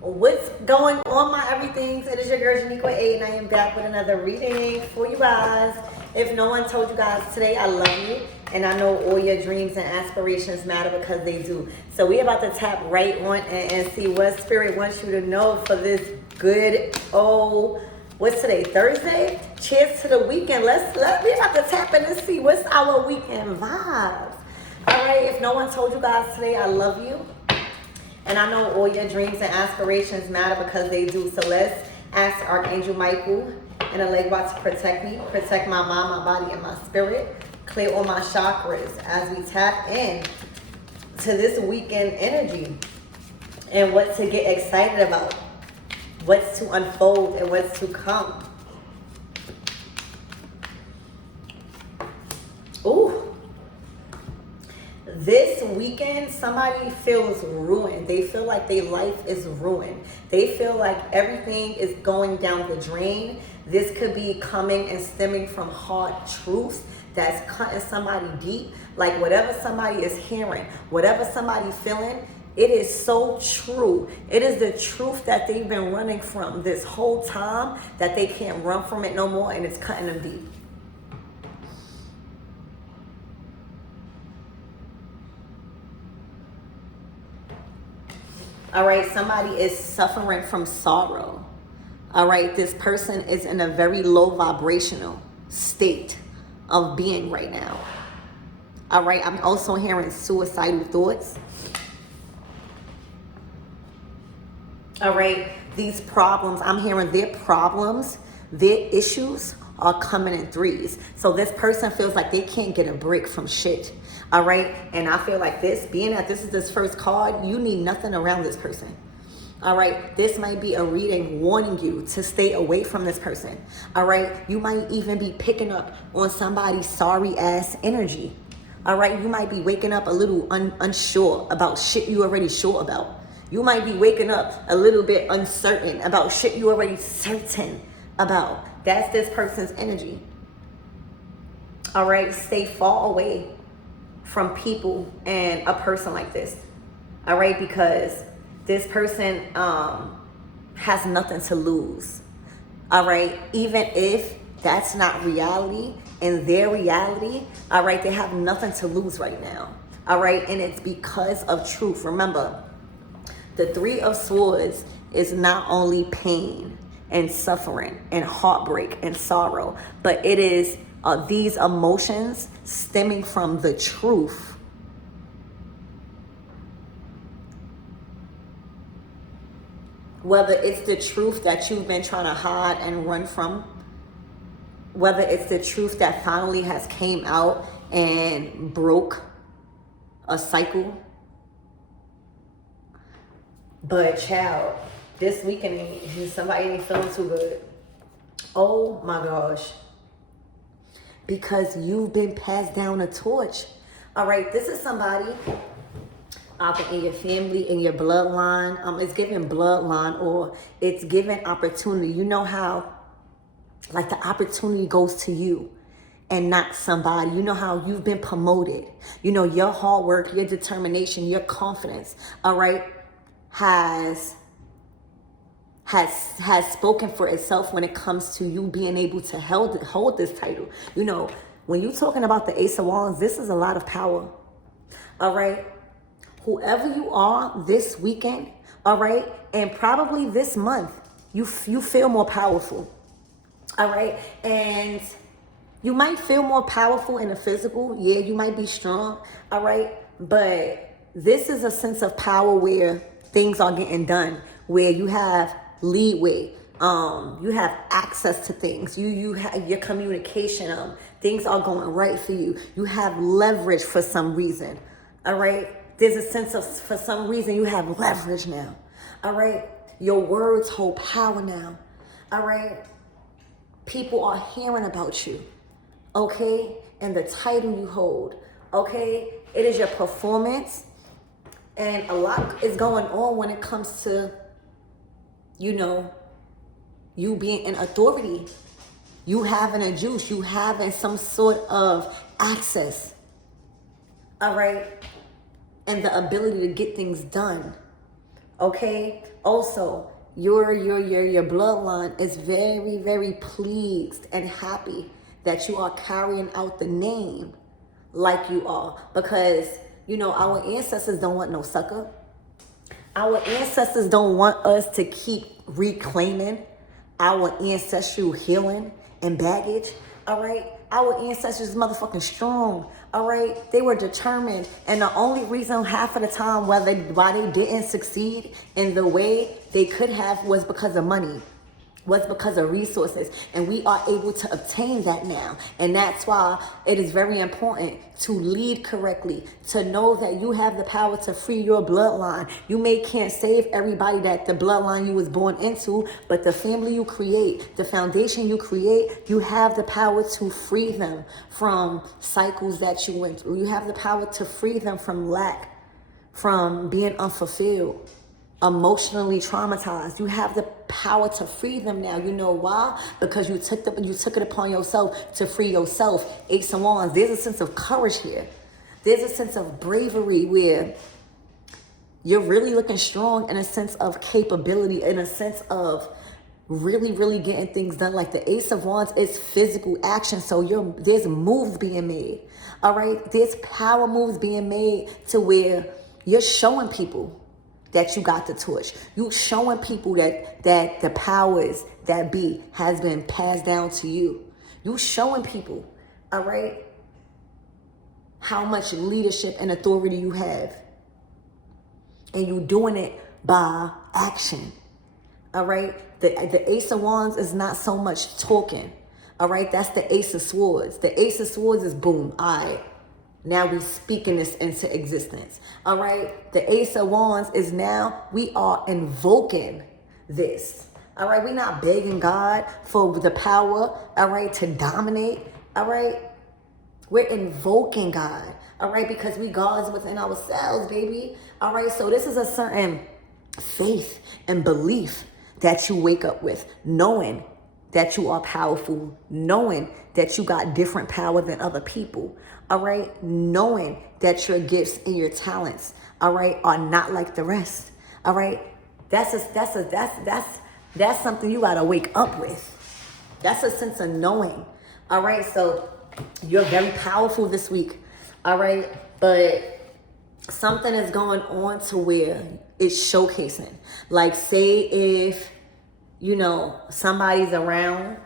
What's going on, my everythings? It is your girl Janiqua A, and I am back with another reading for you guys. If no one told you guys today, I love you, and I know all your dreams and aspirations matter because they do. So we about to tap right on and see what spirit wants you to know for this good what's today, Thursday? Cheers to the weekend. We about to tap in and see what's our weekend vibes. All right, if no one told you guys today, I love you. And I know all your dreams and aspirations matter because they do. So let's ask Archangel Michael and Alegba to protect me, protect my mind, my body, and my spirit. Clear all my chakras as we tap in to this weekend energy and what to get excited about, what's to unfold, and what's to come. Ooh. This weekend, somebody feels ruined. They feel like their life is ruined. They feel like everything is going down the drain. This could be coming and stemming from hard truths that's cutting somebody deep. Like whatever somebody is hearing, whatever somebody's feeling, it is so true. It is the truth that they've been running from this whole time that they can't run from it no more, and it's cutting them deep. All right, somebody is suffering from sorrow. All right, this person is in a very low vibrational state of being right now. All right, I'm also hearing suicidal thoughts. All right, these problems, I'm hearing their problems, their issues are coming in threes. So this person feels like they can't get a break from shit. All right, and I feel like this, being that this is this first card, you need nothing around this person. All right, this might be a reading warning you to stay away from this person. All right, you might even be picking up on somebody's sorry ass energy. All right, you might be waking up a little unsure about shit you already sure about. You might be waking up a little bit uncertain about shit you already certain about. That's this person's energy. All right, stay far away from people and a person like this. All right, because this person has nothing to lose. All right, even if that's not reality, in their reality, all right, they have nothing to lose right now. All right, and it's because of truth. Remember, the Three of Swords is not only pain and suffering and heartbreak and sorrow, but it is these emotions stemming from the truth. Whether it's the truth that you've been trying to hide and run from, whether it's the truth that finally has came out and broke a cycle. But child, this weekend, somebody ain't feeling too good. Oh my gosh. Because you've been passed down a torch. All right, this is somebody either in your family, in your bloodline. It's giving bloodline, or it's giving opportunity. You know how, like, the opportunity goes to you and not somebody. You know how you've been promoted. You know, your hard work, your determination, your confidence, all right, has spoken for itself when it comes to you being able to hold this title. You know, when you're talking about the Ace of Wands, this is a lot of power. All right, whoever you are this weekend, all right, and probably this month, you feel more powerful. All right, and you might feel more powerful in the physical. Yeah, you might be strong. All right, but this is a sense of power where things are getting done, where you have leeway, you have access to things, you have your communication, things are going right for you, you have leverage for some reason. All right, there's a sense of, for some reason, you have leverage now. All right, your words hold power now. All right, people are hearing about you, okay, and the title you hold. Okay, it is your performance, and a lot is going on when it comes to, you know, you being an authority, you having a juice, you having some sort of access. All right, and the ability to get things done. Okay. Also, your bloodline is very, very pleased and happy that you are carrying out the name like you are, because our ancestors don't want no sucker. Our ancestors don't want us to keep reclaiming our ancestral healing and baggage. All right. Our ancestors motherfucking strong. All right. They were determined. And the only reason half of the time why they didn't succeed in the way they could have was because of money, was because of resources, and we are able to obtain that now. And that's why it is very important to lead correctly, to know that you have the power to free your bloodline. You can't save everybody that the bloodline you was born into, but the family you create, the foundation you create, you have the power to free them from cycles that you went through. You have the power to free them from lack, from being unfulfilled, emotionally traumatized. You have the power to free them now. You know why? Because you took it upon yourself to free yourself. Ace of Wands. There's a sense of courage here. There's a sense of bravery where you're really looking strong, in a sense of capability, in a sense of really, really getting things done. Like the Ace of Wands is physical action. So there's moves being made. All right. There's power moves being made to where you're showing people that you got the torch. You showing people that the powers that be has been passed down to you. You showing people, all right, how much leadership and authority you have. And you doing it by action. All right. The Ace of Wands is not so much talking. All right. That's the Ace of Swords. The Ace of Swords is boom. All right. Now we speaking this into existence. All right. The Ace of Wands is now we are invoking this. All right. We're not begging God for the power, all right, to dominate. All right. We're invoking God. All right. Because we gods within ourselves, baby. All right. So this is a certain faith and belief that you wake up with, knowing that you are powerful, knowing that you got different power than other people. All right. Knowing that your gifts and your talents, all right, are not like the rest. All right. That's something you got to wake up with. That's a sense of knowing. All right. So you're very powerful this week. All right. But something is going on to where it's showcasing. Like, say if, somebody's around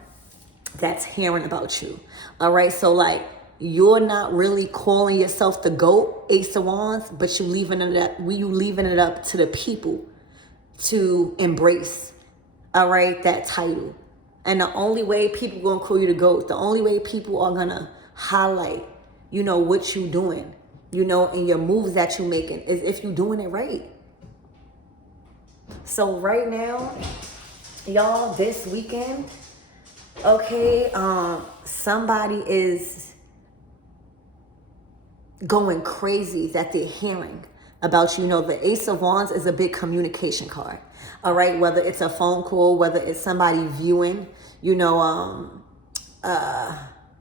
that's hearing about you. All right. So like, you're not really calling yourself the GOAT, Ace of Wands, but you leaving it up to the people to embrace, all right, that title. And the only way people gonna call you the GOAT, the only way people are gonna highlight, what you doing, and your moves that you making is if you doing it right. So right now, y'all, this weekend, okay, somebody is going crazy that they're hearing about you. The Ace of Wands is a big communication card. All right. Whether it's a phone call, whether it's somebody viewing, a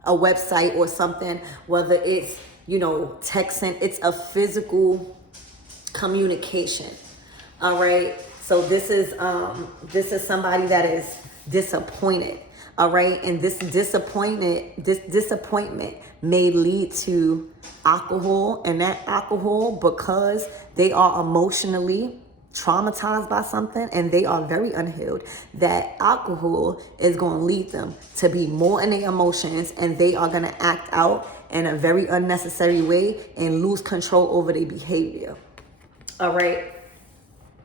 website or something, whether it's, texting, it's a physical communication. All right. So this is somebody that is disappointed. All right. And this disappointment may lead to alcohol, and that alcohol, because they are emotionally traumatized by something and they are very unhealed, that alcohol is going to lead them to be more in their emotions, and they are going to act out in a very unnecessary way and lose control over their behavior. All right.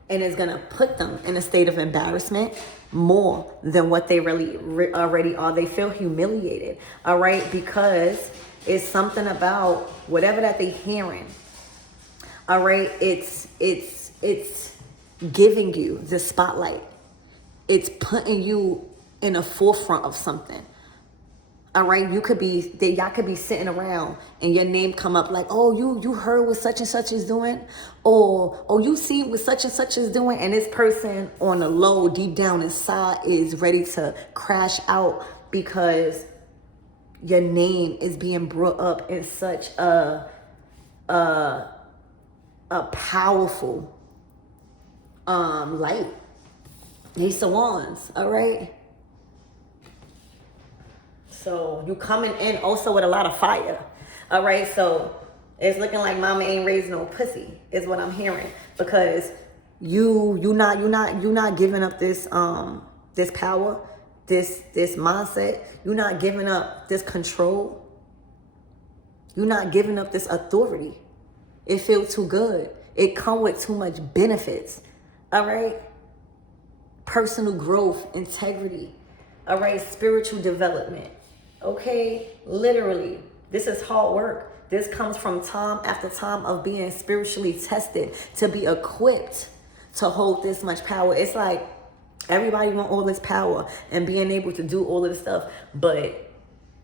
And it's going to put them in a state of embarrassment more than what they really already are. They feel humiliated. All right. Because it's something about whatever that they're hearing. All right. It's giving you the spotlight. It's putting you in the forefront of something. All right. Y'all could be sitting around and your name come up like, oh, you heard what such and such is doing, or oh, you see what such and such is doing. And this person on the low, deep down inside, is ready to crash out because your name is being brought up in such a powerful, light. Ace of Wands, all right? So you coming in also with a lot of fire, all right? So it's looking like mama ain't raised no pussy, is what I'm hearing, because you're not giving up this this power, this mindset. You're not giving up this control. You're not giving up this authority. It feels too good. It comes with too much benefits, all right? Personal growth, integrity, all right? Spiritual development, okay? Literally, this is hard work. This comes from time after time of being spiritually tested to be equipped to hold this much power. It's like everybody want all this power and being able to do all of this stuff, but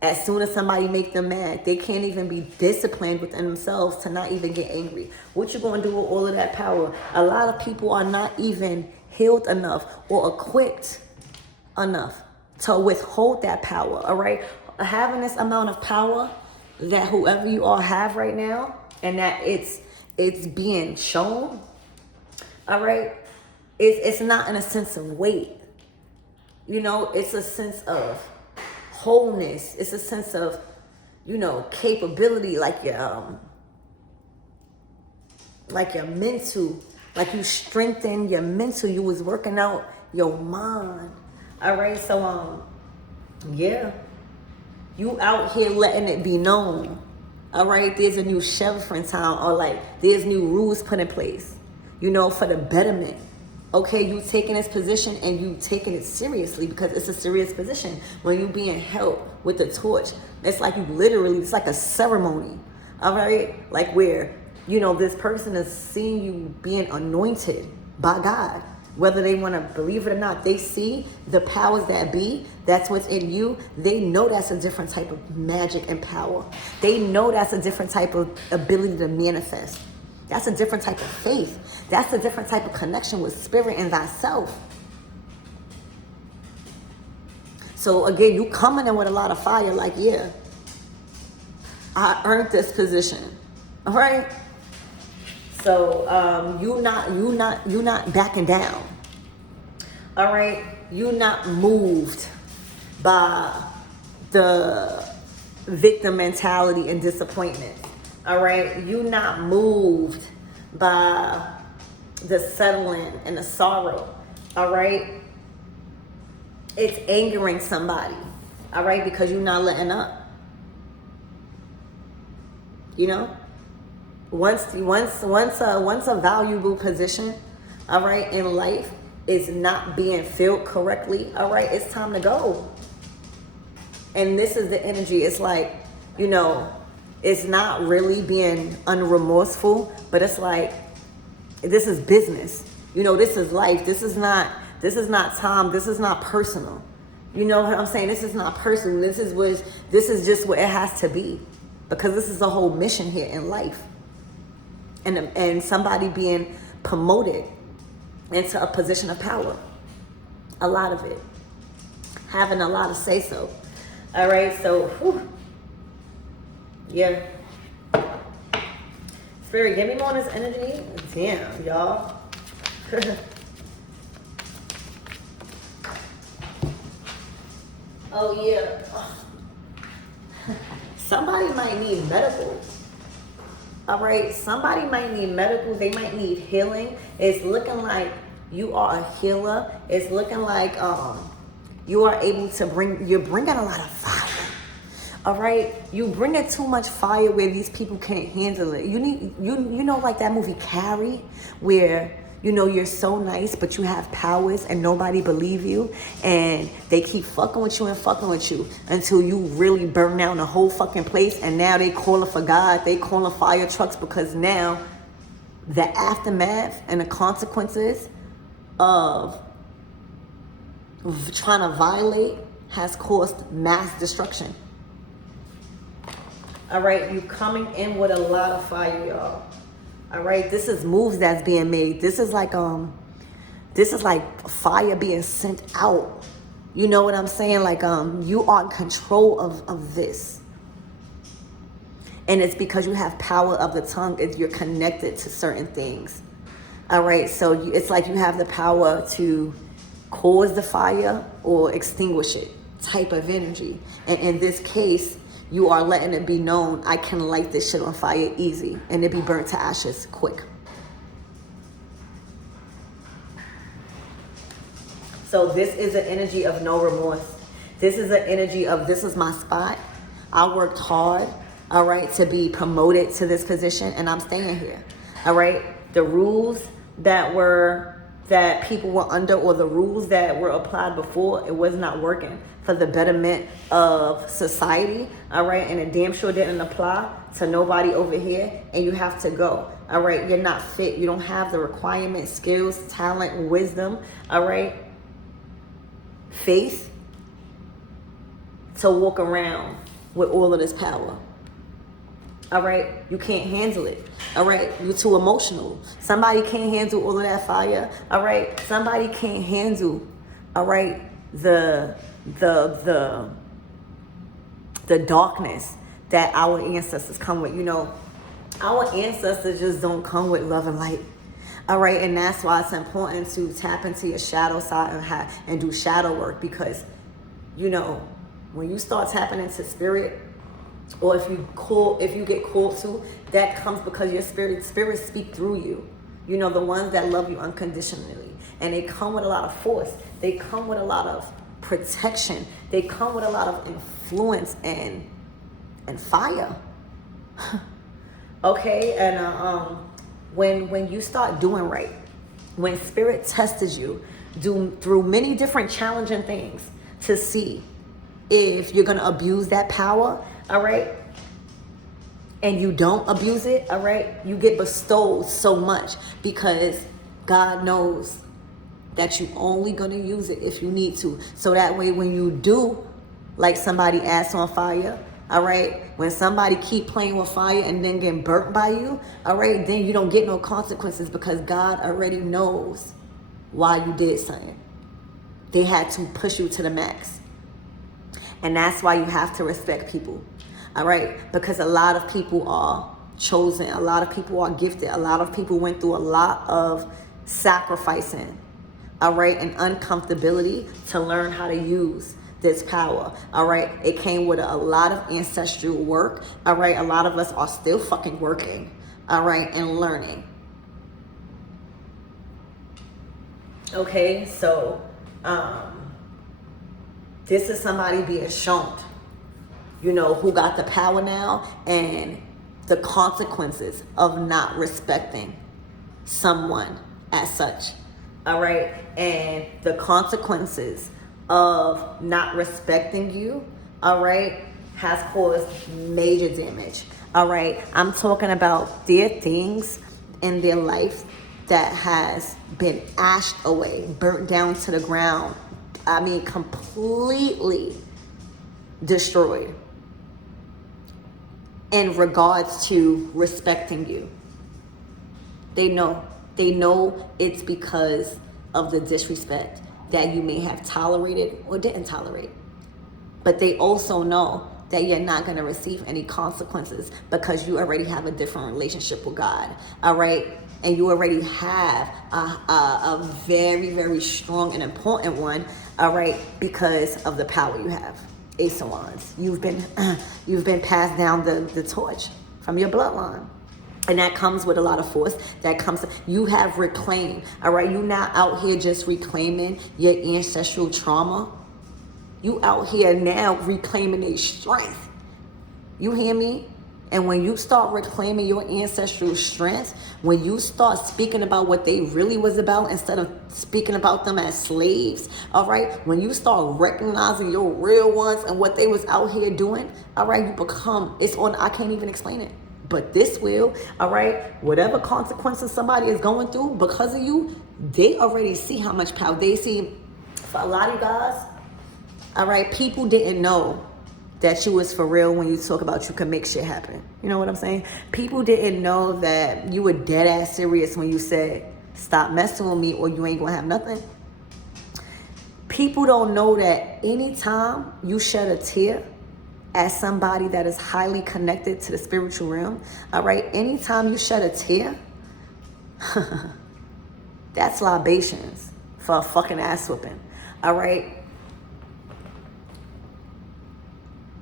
as soon as somebody make them mad, they can't even be disciplined within themselves to not even get angry. What you gonna do with all of that power? A lot of people are not even healed enough or equipped enough to withhold that power, all right? Having this amount of power that whoever you all have right now, and that it's being shown, all right? It's not in a sense of weight. You know, it's a sense of wholeness. It's a sense of, you know, capability, like your mental, like you strengthen your mental. You was working out your mind. All right, so yeah, you out here letting it be known. All right, there's a new sheriff in town, or like there's new rules put in place, you know, for the betterment. Okay, you taking this position and you taking it seriously, because it's a serious position. When you being held with the torch, it's like you literally, it's like a ceremony, all right? Like where, you know, this person is seeing you being anointed by God. Whether they want to believe it or not, they see the powers that be, that's within you. They know that's a different type of magic and power. They know that's a different type of ability to manifest. That's a different type of faith. That's a different type of connection with spirit and thyself. So again, you coming in with a lot of fire, like, yeah, I earned this position. All right. So you not backing down. All right. You're not moved by the victim mentality and disappointment. All right, you're not moved by the settling and the sorrow. All right, it's angering somebody. All right, because you're not letting up. You know, once a valuable position, all right, in life is not being filled correctly. All right, it's time to go. And this is the energy. It's like, you know, it's not really being unremorseful, but it's like, this is business. You know, this is life. This is not time. This is not personal. You know what I'm saying? This is not personal. This is just what it has to be, because this is the whole mission here in life. And somebody being promoted into a position of power. A lot of it. Having a lot of say so. All right, so whew. Yeah. Spirit, give me more of this energy. Damn, y'all. Oh, yeah. Somebody might need medical. All right, somebody might need medical. They might need healing. It's looking like you are a healer. It's looking like you are able to you're bringing a lot of fire. All right, you bringing too much fire where these people can't handle it. You know, like that movie Carrie, where, you know, you're so nice, but you have powers and nobody believe you, and they keep fucking with you until you really burn down the whole fucking place, and now they calling for God, they calling fire trucks, because now the aftermath and the consequences of trying to violate has caused mass destruction. All right, you coming in with a lot of fire, y'all. All right, this is moves that's being made. This is like fire being sent out. You know what I'm saying? Like you are in control of this. And it's because you have power of the tongue. You're connected to certain things. All right, so it's like you have the power to cause the fire or extinguish it type of energy. And in this case, you are letting it be known, I can light this shit on fire easy and it be burnt to ashes quick. So this is an energy of no remorse. This is an energy of, this is my spot. I worked hard, all right, to be promoted to this position, and I'm staying here, all right? The rules that people were under, or the rules that were applied before, it was not working for the betterment of society, all right? And it damn sure didn't apply to nobody over here, and you have to go, all right? You're not fit. You don't have the requirements, skills, talent, wisdom, all right? Faith to walk around with all of this power. All right, you can't handle it. All right, you're too emotional. Somebody can't handle all of that fire. All right, somebody can't handle, all right, the darkness that our ancestors come with. You know, our ancestors just don't come with love and light. All right, and that's why it's important to tap into your shadow side and do shadow work, because, you know, when you start tapping into spirit, or if you get called to, that comes because your spirits speak through you. You know, the ones that love you unconditionally, and they come with a lot of force. They come with a lot of protection. They come with a lot of influence and fire. Okay, and when you start doing right, when spirit tested you, through many different challenging things to see if you're gonna abuse that power, all right, and you don't abuse it, all right, you get bestowed so much because God knows that you only gonna use it if you need to. So that way, when you do light somebody ass on fire, all right, when somebody keep playing with fire and then getting burnt by you, all right, then you don't get no consequences because God already knows why you did something. They had to push you to the max. And that's why you have to respect people, all right? Because a lot of people are chosen. A lot of people are gifted. A lot of people went through a lot of sacrificing, all right, and uncomfortability to learn how to use this power, all right? It came with a lot of ancestral work, all right? A lot of us are still fucking working, all right, and learning. Okay, so this is somebody being shown, you know, who got the power now, and the consequences of not respecting someone as such, all right? And the consequences of not respecting you, all right, has caused major damage, all right? I'm talking about there are things in their life that has been ashed away, burnt down to the ground. I mean, completely destroyed in regards to respecting you. They know it's because of the disrespect that you may have tolerated or didn't tolerate. But they also know that you're not going to receive any consequences because you already have a different relationship with God, all right? And you already have a very, very strong and important one, all right, because of the power you have. Ace of Wands. You've been passed down the torch from your bloodline. And that comes with a lot of force. You have reclaimed, all right? You're not out here just reclaiming your ancestral trauma. You out here now reclaiming their strength. You hear me? And when you start reclaiming your ancestral strength, when you start speaking about what they really was about instead of speaking about them as slaves, all right? When you start recognizing your real ones and what they was out here doing, all right, you become, I can't even explain it. But this will, all right, whatever consequences somebody is going through because of you, they already see how much power they see. For a lot of you guys, all right, people didn't know that you was for real when you talk about you can make shit happen. You know what I'm saying? People didn't know that you were dead ass serious when you said, stop messing with me or you ain't gonna have nothing. People don't know that anytime you shed a tear as somebody that is highly connected to the spiritual realm, all right, anytime you shed a tear, That's libations for a fucking ass whooping. All right?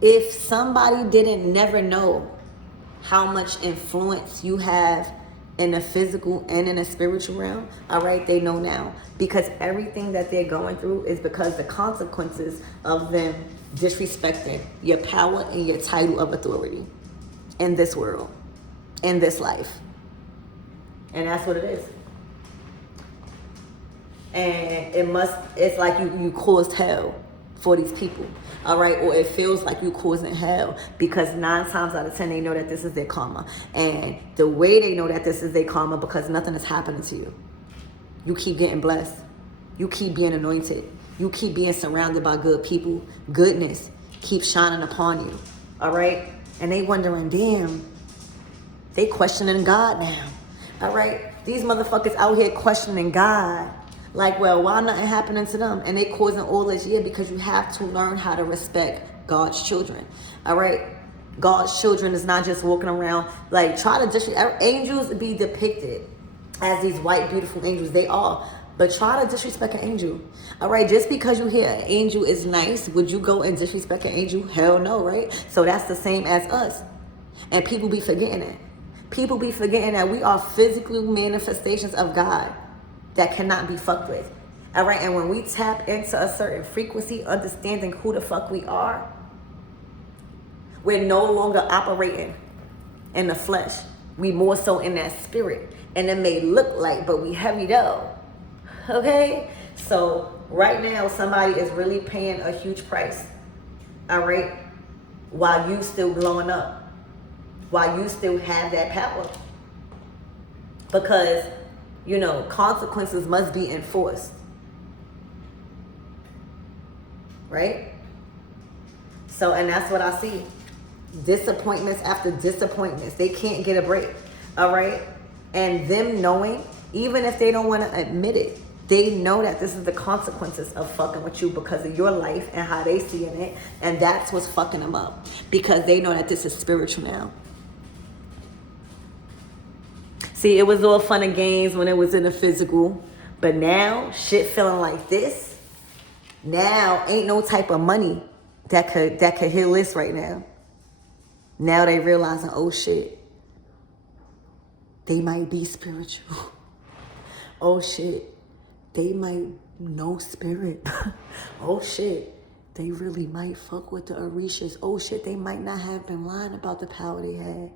If somebody didn't never know how much influence you have in the physical and in the spiritual realm, all right, they know now. Because everything that they're going through is because the consequences of them disrespecting your power and your title of authority in this world, in this life. And that's what it is. And it's like you caused hell for these people, all right? Or it feels like you causing hell, because 9 times out of 10, they know that this is their karma. And the way they know that this is their karma, because nothing is happening to you. You keep getting blessed. You keep being anointed. You keep being surrounded by good people. Goodness keeps shining upon you, all right? And they wondering, damn, they questioning God now, all right? These motherfuckers out here questioning God. Like, well, why nothing happening to them? And they causing all this, because you have to learn how to respect God's children, all right? God's children is not just walking around, like, try to disrespect. Angels be depicted as these white, beautiful angels. They are. But try to disrespect an angel, all right? Just because you hear an angel is nice, would you go and disrespect an angel? Hell no, right? So that's the same as us. And people be forgetting it. People be forgetting that we are physical manifestations of God that cannot be fucked with, all right? And when we tap into a certain frequency, understanding who the fuck we are, we're no longer operating in the flesh. We more so in that spirit. And it may look like, but we heavy though, okay? So right now, somebody is really paying a huge price, all right? While you still glowing up, while you still have that power. Because, consequences must be enforced. Right? So, and that's what I see. Disappointments after disappointments. They can't get a break. All right? And them knowing, even if they don't want to admit it, they know that this is the consequences of fucking with you because of your life and how they see in it. And that's what's fucking them up. Because they know that this is spiritual now. See, it was all fun and games when it was in the physical. But now, shit feeling like this, now ain't no type of money that could heal this right now. Now they realizing, oh shit, they might be spiritual. Oh shit, they might know spirit. Oh shit, they really might fuck with the Orishas. Oh shit, they might not have been lying about the power they had.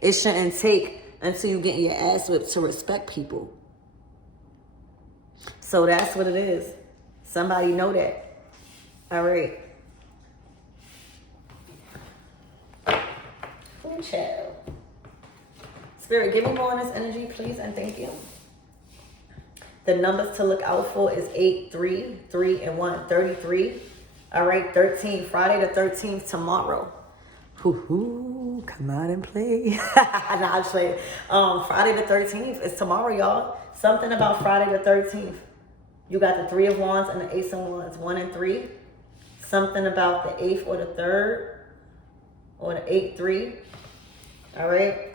It shouldn't take until you get your ass whipped to respect people. So that's what it is. Somebody know that. All right. Ooh, child. Spirit, give me more on this energy, please, and thank you. The numbers to look out for is 8, 3, 3, and 1. 33. All right, 13. Friday the 13th, tomorrow. Hoo-hoo, come out and play. Nah, I'm playing. Friday the 13th is tomorrow, y'all. Something about Friday the 13th. You got the 3 of Wands and the Ace of Wands, 1 and 3. Something about the 8th or the 3rd or the 8-3. All right.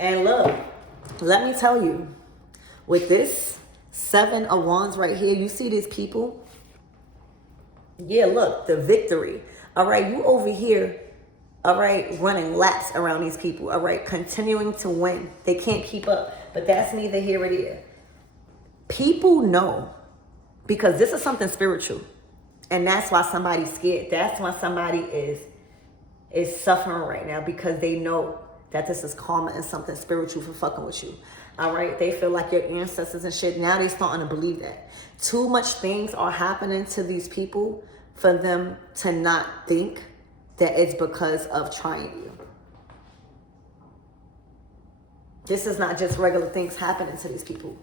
And look, let me tell you, with this 7 of Wands right here, you see these people? Yeah, look, the victory. All right, you over here, all right, running laps around these people, all right, continuing to win. They can't keep up, but that's neither here nor there. People know, because this is something spiritual, and that's why somebody's scared. That's why somebody is suffering right now, because they know that this is karma and something spiritual for fucking with you. All right, they feel like your ancestors and shit. Now they starting to believe that. Too much things are happening to these people for them to not think that it's because of trying you. This is not just regular things happening to these people.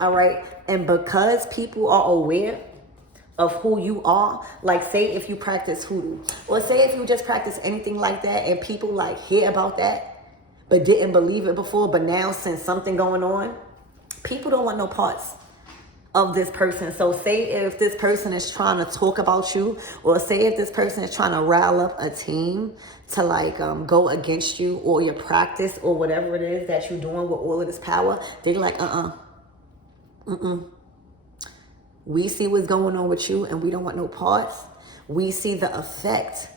All right. And because people are aware of who you are, like say if you practice hoodoo, or say if you just practice anything like that and people like hear about that, but didn't believe it before, but now since something going on, people don't want no parts of this person. So say if this person is trying to talk about you, or say if this person is trying to rile up a team to like go against you or your practice or whatever it is that you're doing with all of this power, they're like, we see what's going on with you and we don't want no parts. We see the effect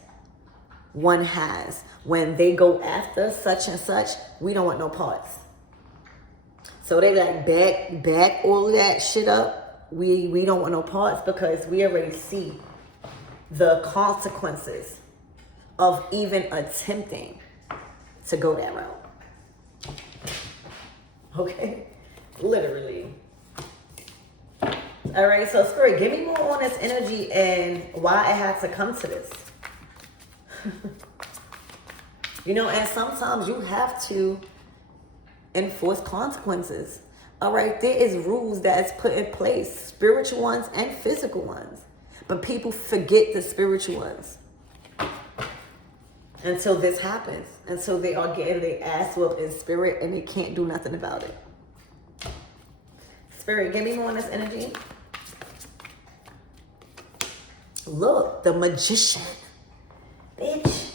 one has when they go after such and such. We don't want no parts. So they like back all of that shit up. We don't want no parts because we already see the consequences of even attempting to go that route. Okay? Literally. All right, so Spirit, give me more on this energy and why it had to come to this. You know, and sometimes you have to enforce consequences. All right, there is rules that's put in place, spiritual ones and physical ones. But people forget the spiritual ones until this happens. Until they are getting their ass whooped in spirit and they can't do nothing about it. Spirit, give me more on this energy. Look, the magician. Bitch.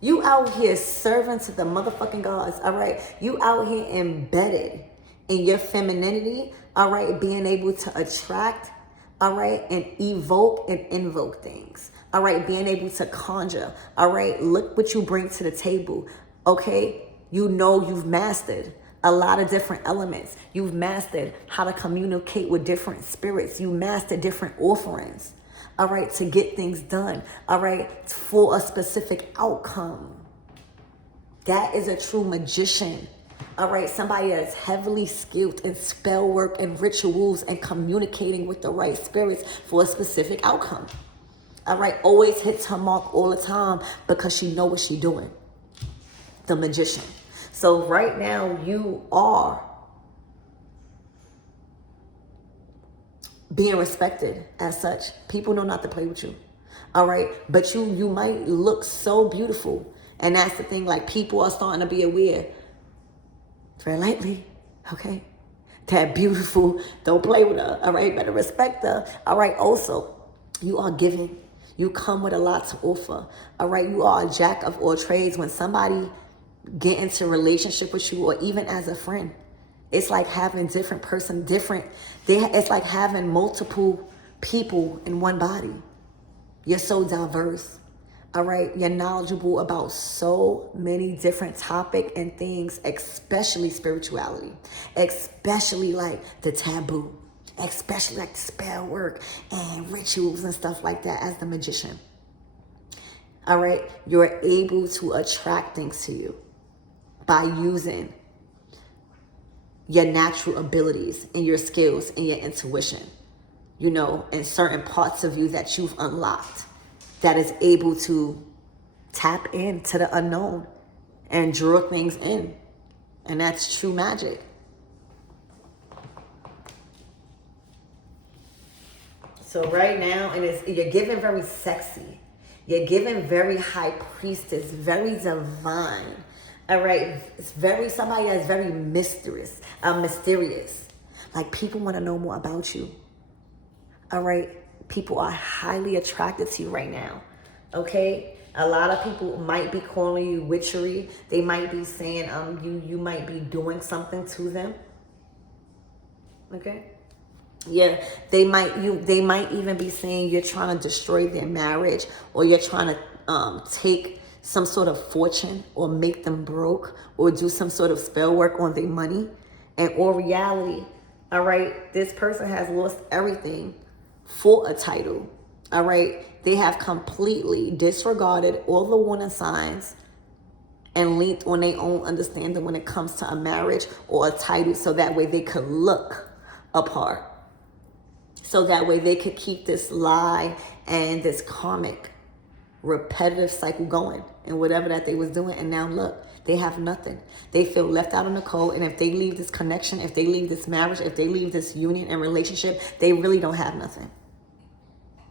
You out here serving to the motherfucking gods, all right? You out here embedded in your femininity, all right? Being able to attract, all right? And evoke and invoke things, all right? Being able to conjure, all right? Look what you bring to the table, okay? You know you've mastered a lot of different elements. You've mastered how to communicate with different spirits. You mastered different offerings. All right, to get things done, all right, for a specific outcome. That is a true magician, all right, somebody that's heavily skilled in spell work and rituals and communicating with the right spirits for a specific outcome. All right, always hits her mark all the time because she knows what she's doing. The magician. So right now you are being respected as such. People know not to play with you. All right. But you might look so beautiful. And that's the thing. Like, people are starting to be aware. Very lightly. Okay. That beautiful. Don't play with her. All right. Better respect her. All right. Also, you are giving. You come with a lot to offer. All right. You are a jack of all trades. When somebody get into a relationship with you, or even as a friend, it's like having it's like having multiple people in one body. You're so diverse. All right. You're knowledgeable about so many different topics and things, especially spirituality, especially like the taboo, especially like the spell work and rituals and stuff like that as the magician. All right. You're able to attract things to you by using your natural abilities and your skills and your intuition, you know, and certain parts of you that you've unlocked that is able to tap into the unknown and draw things in. And that's true magic. So right now, and you're giving very sexy. You're giving very high priestess, very divine. All right, it's very, somebody that's very mysterious. Like, people want to know more about you. All right, people are highly attracted to you right now. Okay, a lot of people might be calling you witchery. They might be saying you might be doing something to them. Okay, yeah, they might even be saying you're trying to destroy their marriage, or you're trying to take some sort of fortune, or make them broke, or do some sort of spell work on their money. And or reality, all right, this person has lost everything for a title. All right, they have completely disregarded all the warning signs and leaned on their own understanding when it comes to a marriage or a title, so that way they could look apart, so that way they could keep this lie and this karmic repetitive cycle going and whatever that they was doing. And now look, they have nothing. They feel left out in the cold. And if they leave this connection, if they leave this marriage, if they leave this union and relationship, they really don't have nothing.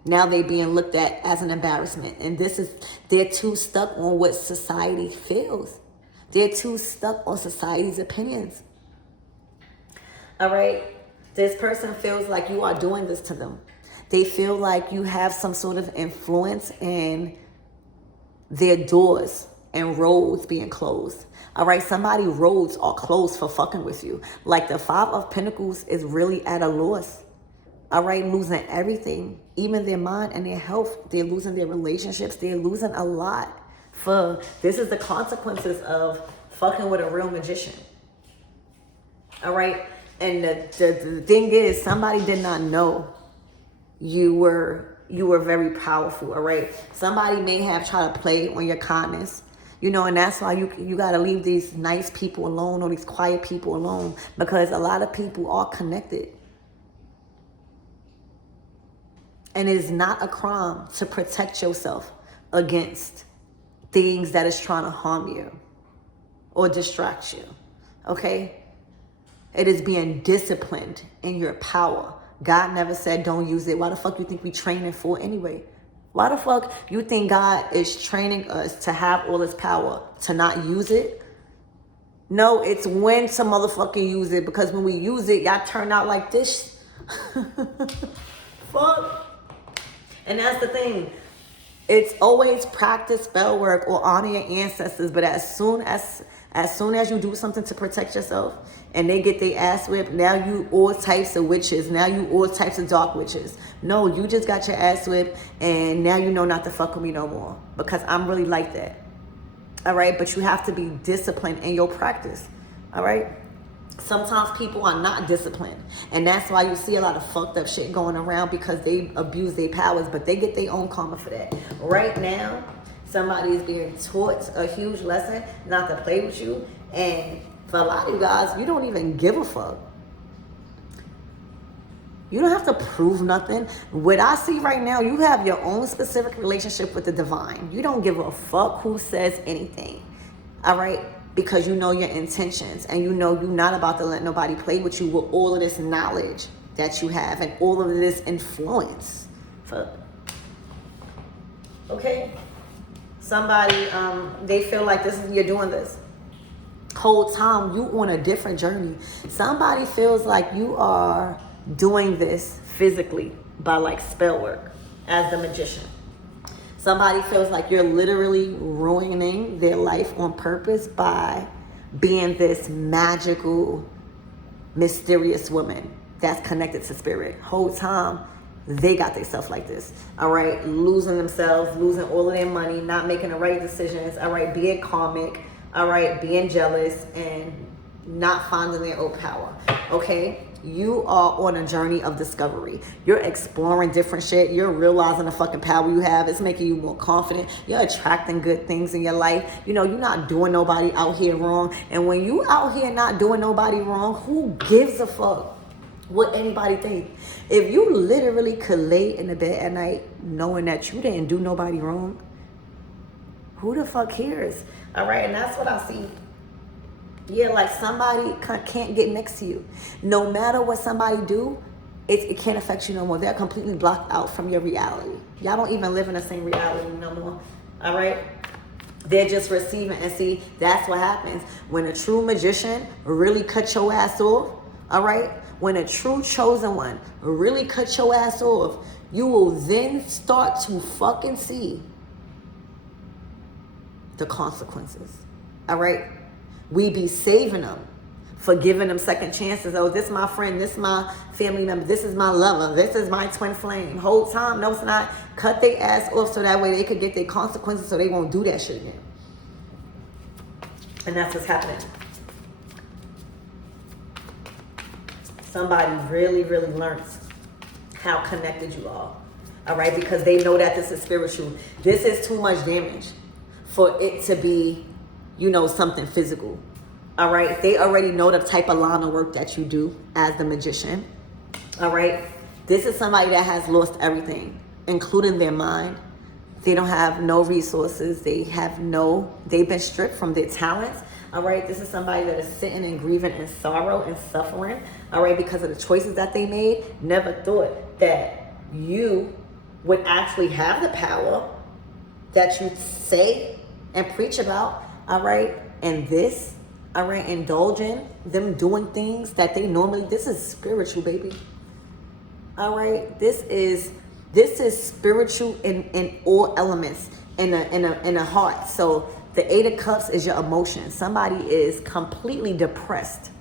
Now they being looked at as an embarrassment. And they're too stuck on what society feels. They're too stuck on society's opinions. All right. This person feels like you are doing this to them. They feel like you have some sort of influence in their doors and roads being closed. All right, somebody roads are closed for fucking with you. Like the Five of Pentacles is really at a loss. All right, losing everything, even their mind and their health. They're losing their relationships. They're losing a lot. This is the consequences of fucking with a real magician. All right, and the thing is, somebody did not know you were very powerful. All right, somebody may have tried to play on your kindness. And that's why you got to leave these nice people alone or these quiet people alone, because a lot of people are connected. And it is not a crime to protect yourself against things that is trying to harm you or distract you. Okay? It is being disciplined in your power. God never said don't use it. Why the fuck you think we training for anyway? Why the fuck you think God is training us to have all this power to not use it? No, it's when to motherfucking use it, because when we use it, y'all turn out like this. Fuck. And that's the thing. It's always practice spell work or honor your ancestors, but as soon as you do something to protect yourself and they get their ass whipped, now you all types of witches. Now you all types of dark witches. No, you just got your ass whipped and now you know not to fuck with me no more, because I'm really like that. All right, but you have to be disciplined in your practice. All right. Sometimes people are not disciplined, and that's why you see a lot of fucked up shit going around, because they abuse their powers, but they get their own karma for that. Right now, somebody is being taught a huge lesson not to play with you, and for a lot of you guys, you don't even give a fuck. You don't have to prove nothing. What I see right now, you have your own specific relationship with the divine. You don't give a fuck who says anything. All right? Because you know your intentions, and you know you're not about to let nobody play with you with all of this knowledge that you have and all of this influence. Okay? Somebody, they feel like you're doing this whole time. You on a different journey. Somebody feels like you are doing this physically by like spell work as the magician. Somebody feels like you're literally ruining their life on purpose by being this magical, mysterious woman that's connected to spirit. Whole time, they got themselves like this. All right, losing themselves, losing all of their money, not making the right decisions. All right, being karmic. All right, being jealous and not finding their own power. Okay? You are on a journey of discovery. You're exploring different shit. You're realizing the fucking power you have. It's making you more confident. You're attracting good things in your life. You're not doing nobody out here wrong. And when you out here not doing nobody wrong, who gives a fuck what anybody think? If you literally could lay in the bed at night knowing that you didn't do nobody wrong, who the fuck cares? All right, and that's what I see. Yeah, like somebody can't get next to you. No matter what somebody do, it can't affect you no more. They're completely blocked out from your reality. Y'all don't even live in the same reality no more. All right? They're just receiving. And see, that's what happens. When a true magician really cut your ass off, all right? When a true chosen one really cut your ass off, you will then start to fucking see the consequences. All right? We be saving them for giving them second chances. Oh, this is my friend, this is my family member, this is my lover, this is my twin flame. Whole time, no, it's not. Cut their ass off so that way they could get their consequences so they won't do that shit again. And that's what's happening. Somebody really, really learns how connected you are. All right, because they know that this is spiritual. This is too much damage for it to be something physical. All right. They already know the type of line of work that you do as the magician. All right. This is somebody that has lost everything, including their mind. They don't have no resources. They've been stripped from their talents. All right. This is somebody that is sitting and grieving in sorrow and suffering. All right. Because of the choices that they made. Never thought that you would actually have the power that you say and preach about. All right. And this All right, indulging, them doing things that they normally, this is spiritual, baby. All right, this is spiritual in all elements in a heart. So the Eight of Cups is your emotion. Somebody is completely depressed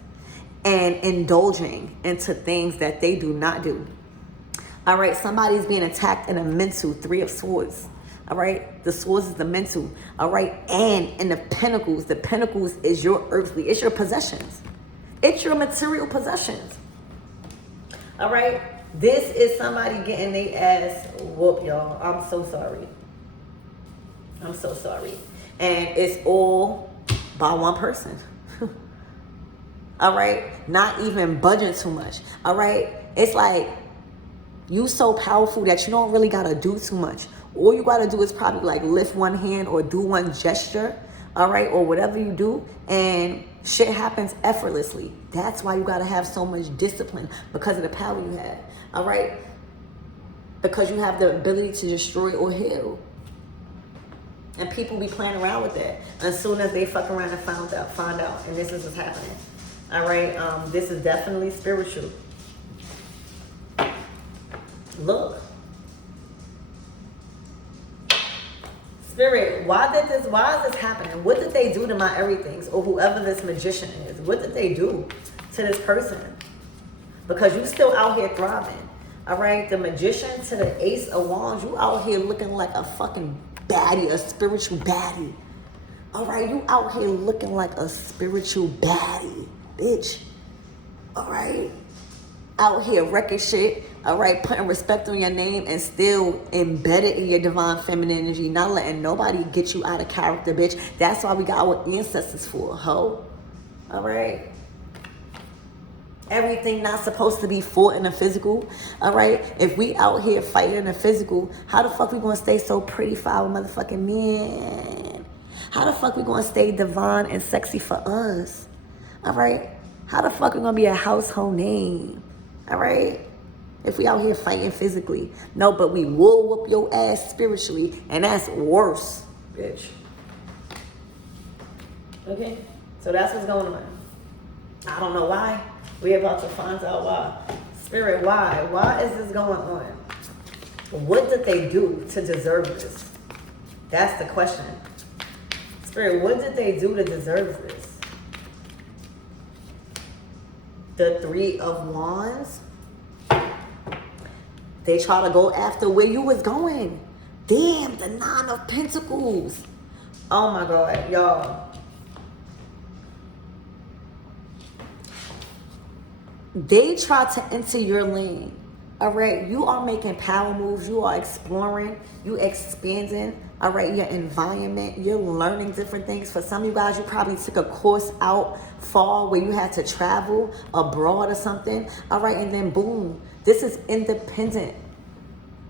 and indulging into things that they do not do. All right, somebody's being attacked in a mental, Three of Swords. All right, the swords is the mental. All right, and in the pentacles is your earthly, it's your possessions. It's your material possessions. All right, this is somebody getting their ass whooped, y'all. I'm so sorry. I'm so sorry. And it's all by one person. All right, not even budging too much. All right, it's like you so powerful that you don't really gotta do too much. All you gotta do is probably like lift one hand or do one gesture, all right, or whatever you do, and shit happens effortlessly. That's why you gotta have so much discipline, because of the power you have, all right? Because you have the ability to destroy or heal. And people be playing around with that. As soon as they fuck around and find out, and this is what's happening. All right, this is definitely spiritual. Look. Spirit, why is this happening? What did they do to my everythings, or whoever this magician is? What did they do to this person? Because you still out here thriving. All right, the magician to the Ace of Wands, you out here looking like a fucking baddie, a spiritual baddie. All right, you out here looking like a spiritual baddie, bitch. All right, out here wrecking shit. All right, putting respect on your name and still embedded in your divine feminine energy, not letting nobody get you out of character, bitch. That's why we got our ancestors for, ho. All right. Everything not supposed to be fought in the physical. All right. If we out here fighting in the physical, how the fuck we gonna stay so pretty for our motherfucking men? How the fuck we gonna stay divine and sexy for us? All right. How the fuck we gonna be a household name? All right. If we out here fighting physically. No, but we will whoop your ass spiritually, and that's worse, bitch. Okay? So that's what's going on. I don't know why. We're about to find out why. Spirit, why? Why is this going on? What did they do to deserve this? That's the question. Spirit, what did they do to deserve this? The Three of Wands. They try to go after where you was going. Damn, the Nine of Pentacles. Oh my God, y'all. They try to enter your lane. All right, you are making power moves. You are exploring. You expanding. All right, your environment. You're learning different things. For some of you guys, you probably took a course out far where you had to travel abroad or something. All right, and then boom. This is independent,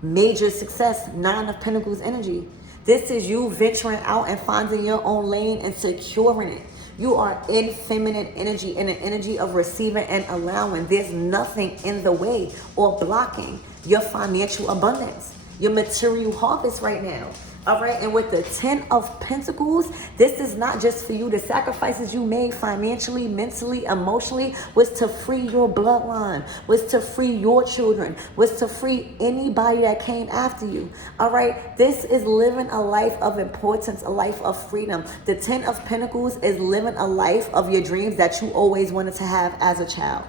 major success, Nine of Pentacles energy. This is you venturing out and finding your own lane and securing it. You are in feminine energy, in an energy of receiving and allowing. There's nothing in the way or blocking your financial abundance, your material harvest right now. All right, and with the Ten of Pentacles, this is not just for you. The sacrifices you made financially, mentally, emotionally was to free your bloodline, was to free your children, was to free anybody that came after you. All right, this is living a life of importance, a life of freedom. The Ten of Pentacles is living a life of your dreams that you always wanted to have as a child.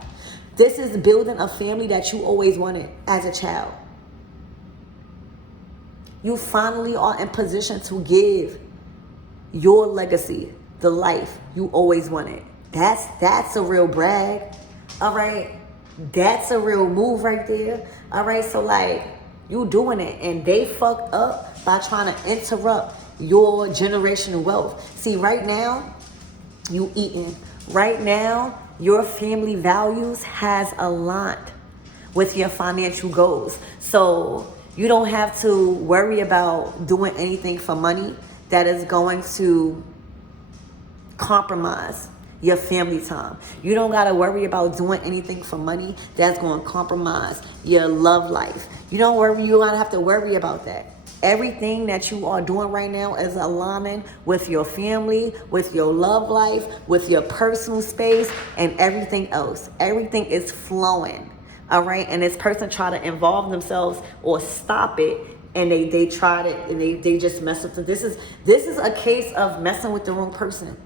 This is building a family that you always wanted as a child. You finally are in position to give your legacy, the life you always wanted. That's a real brag. All right. That's a real move right there. All right. So like you doing it, and they fucked up by trying to interrupt your generational wealth. See, right now you eating. Right now your family values has aligned with your financial goals. So you don't have to worry about doing anything for money that is going to compromise your family time. You don't got to worry about doing anything for money that's going to compromise your love life. You don't have to worry about that. Everything that you are doing right now is aligning with your family, with your love life, with your personal space, and everything else. Everything is flowing. All right. And this person try to involve themselves or stop it. And they tried it and they just mess with them. This is a case of messing with the wrong person.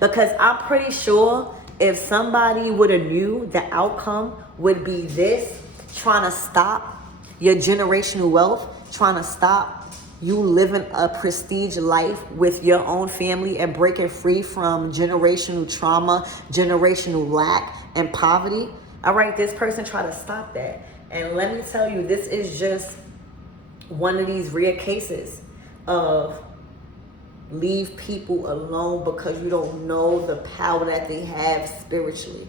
Because I'm pretty sure if somebody would have knew the outcome would be this, trying to stop your generational wealth, trying to stop you living a prestige life with your own family and breaking free from generational trauma, generational lack, and poverty. All right, this person tried to stop that. And let me tell you, this is just one of these rare cases of leave people alone because you don't know the power that they have spiritually.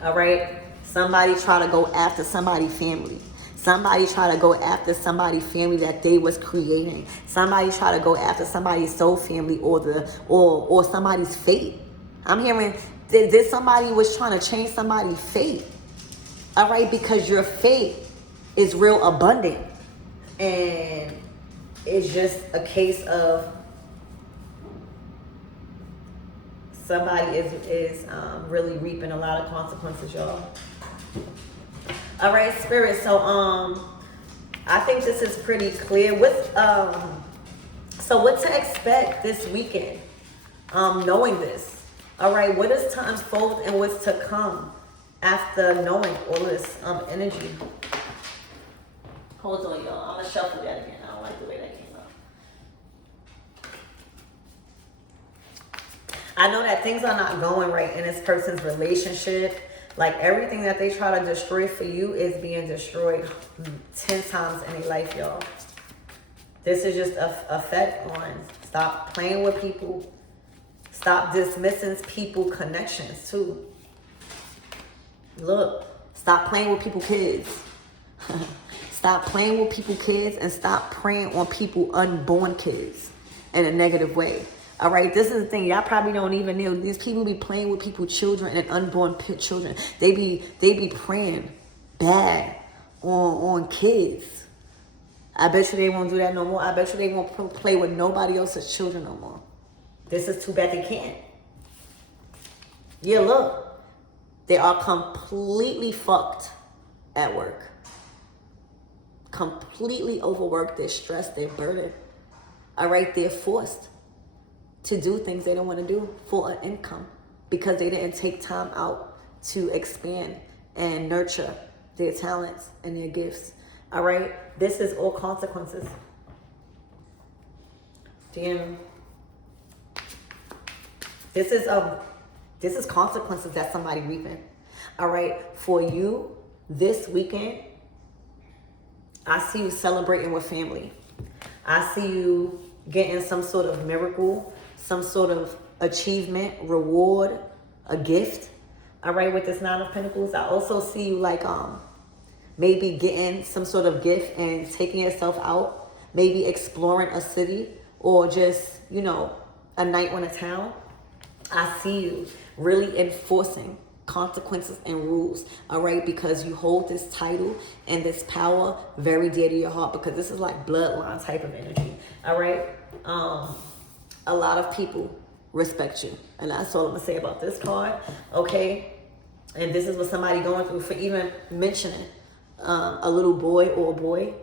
All right? Somebody try to go after somebody's family. Somebody try to go after somebody's family that they was creating. Somebody try to go after somebody's soul family or somebody's fate. I'm hearing that somebody was trying to change somebody's fate. All right? Because your fate is real abundant. And it's just a case of somebody is really reaping a lot of consequences, y'all. All right, Spirit. So I think this is pretty clear. So what to expect this weekend? Knowing this. All right, what is to unfold and what's to come after knowing all this energy? Hold on, y'all. I'm gonna shuffle that again. I don't like the way that came out. I know that things are not going right in this person's relationship. Like everything that they try to destroy for you is being destroyed 10 times in their life, y'all. This is just a effect on stop playing with people. Stop dismissing people connections too. Look, stop playing with people kids. Stop playing with people kids and stop preying on people unborn kids in a negative way. All right, this is the thing. Y'all probably don't even know. These people be playing with people children and unborn children. They be preying bad on kids. I bet you they won't do that no more. I bet you they won't play with nobody else's children no more. This is too bad they can't. Yeah, look. They are completely fucked at work. Completely overworked, they're stressed, they're burdened. All right, they're forced to do things they don't want to do for an income because they didn't take time out to expand and nurture their talents and their gifts. All right, this is all consequences. Damn. This is consequences that somebody reaping. All right, for you this weekend, I see you celebrating with family. I see you getting some sort of miracle, some sort of achievement, reward, a gift. All right, with this 9 of Pentacles, I also see you like maybe getting some sort of gift and taking yourself out, maybe exploring a city or just, you know, a night on a town. I see you really enforcing consequences and rules, all right, because you hold this title and this power very dear to your heart, because this is like bloodline type of energy. All right, a lot of people respect you, and that's all I'm gonna say about this card. Okay, and this is what somebody going through for even mentioning a little boy or a boy.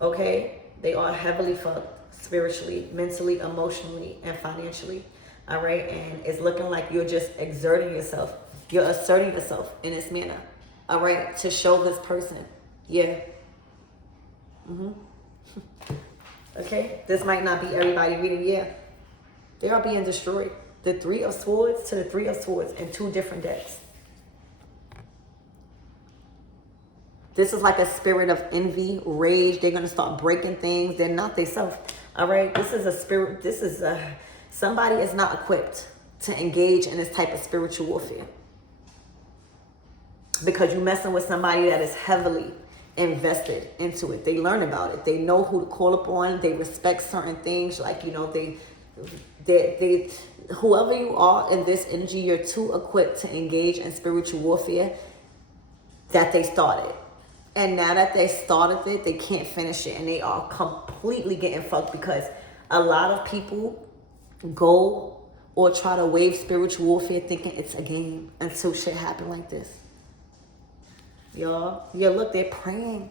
Okay, they are heavily fucked spiritually, mentally, emotionally, and financially. All right, and it's looking like you're just exerting yourself. You're asserting yourself in this manner, all right, to show this person, yeah. Okay, this might not be everybody reading, yeah. They are being destroyed. The 3 of Swords to the 3 of Swords in 2 different decks. This is like a spirit of envy, rage. They're going to start breaking things. They're not themselves, all right? This is a spirit, somebody is not equipped to engage in this type of spiritual warfare. Because you're messing with somebody that is heavily invested into it. They learn about it. They know who to call upon. They respect certain things. Like, you know, they whoever you are in this energy, you're too equipped to engage in spiritual warfare that they started. And now that they started it, they can't finish it. And they are completely getting fucked because a lot of people go or try to wave spiritual warfare thinking it's a game until shit happen like this. Y'all, yeah, look, they're praying.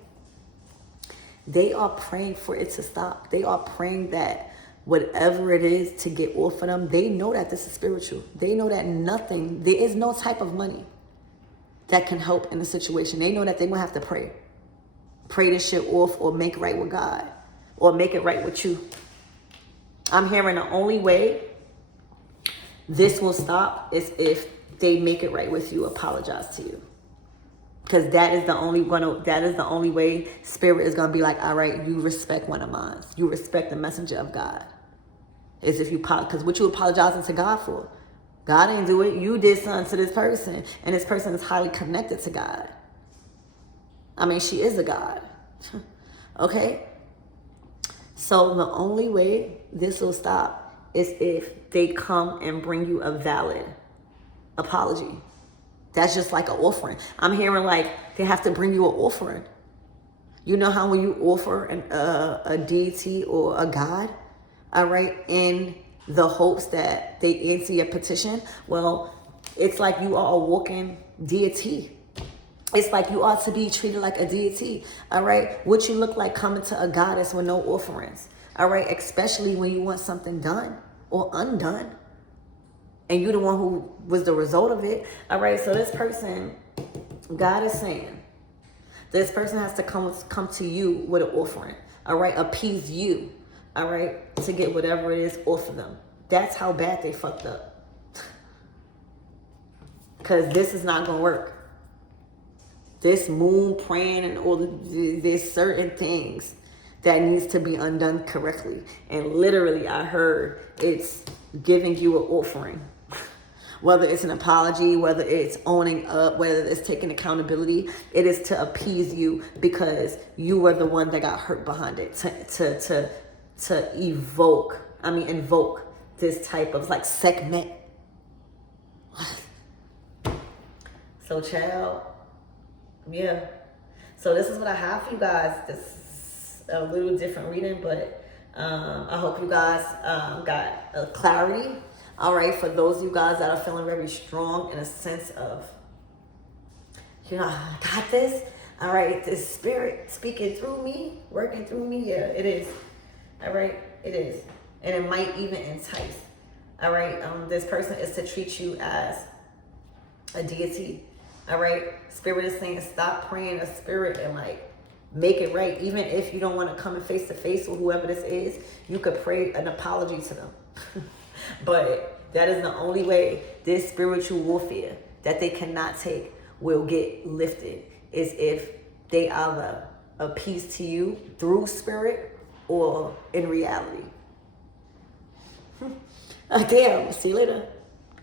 They are praying for it to stop. They are praying that whatever it is to get off of them, they know that this is spiritual. They know that nothing, there is no type of money that can help in the situation. They know that they're going to have to pray. Pray this shit off or make it right with God. Or make it right with you. I'm hearing the only way this will stop is if they make it right with you, apologize to you. Because that is the only way spirit is gonna be like, all right, you respect one of mine. You respect the messenger of God. Is if you, because what you apologizing to God for? God ain't do it. You did something to this person, and this person is highly connected to God. I mean, she is a God. Okay? So the only way this will stop is if they come and bring you a valid apology. That's just like an offering. I'm hearing like they have to bring you an offering. You know how when you offer a deity or a god, all right, in the hopes that they answer your petition, well, it's like you are a walking deity. It's like you ought to be treated like a deity, all right? What you look like coming to a goddess with no offerings, all right? Especially when you want something done or undone. And you're the one who was the result of it. All right, so this person, God is saying, this person has to come to you with an offering. All right, appease you. All right, to get whatever it is off of them. That's how bad they fucked up. Because this is not going to work. This moon praying and all there's certain things that needs to be undone correctly. And literally, I heard it's giving you an offering. Whether it's an apology, whether it's owning up, whether it's taking accountability, it is to appease you because you were the one that got hurt behind it. To invoke this type of like segment. So child, yeah. So this is what I have for you guys. This is a little different reading, but I hope you guys got clarity. All right, for those of you guys that are feeling very strong in a sense of, you know, I got this. All right, this spirit speaking through me, working through me. Yeah, it is. All right, it is. And it might even entice. All right, this person is to treat you as a deity. All right, spirit is saying stop praying a spirit and like make it right. Even if you don't want to come in face to face with whoever this is, you could pray an apology to them. But that is the only way this spiritual warfare that they cannot take will get lifted is if they either appease to you through spirit or in reality. Damn, see you later.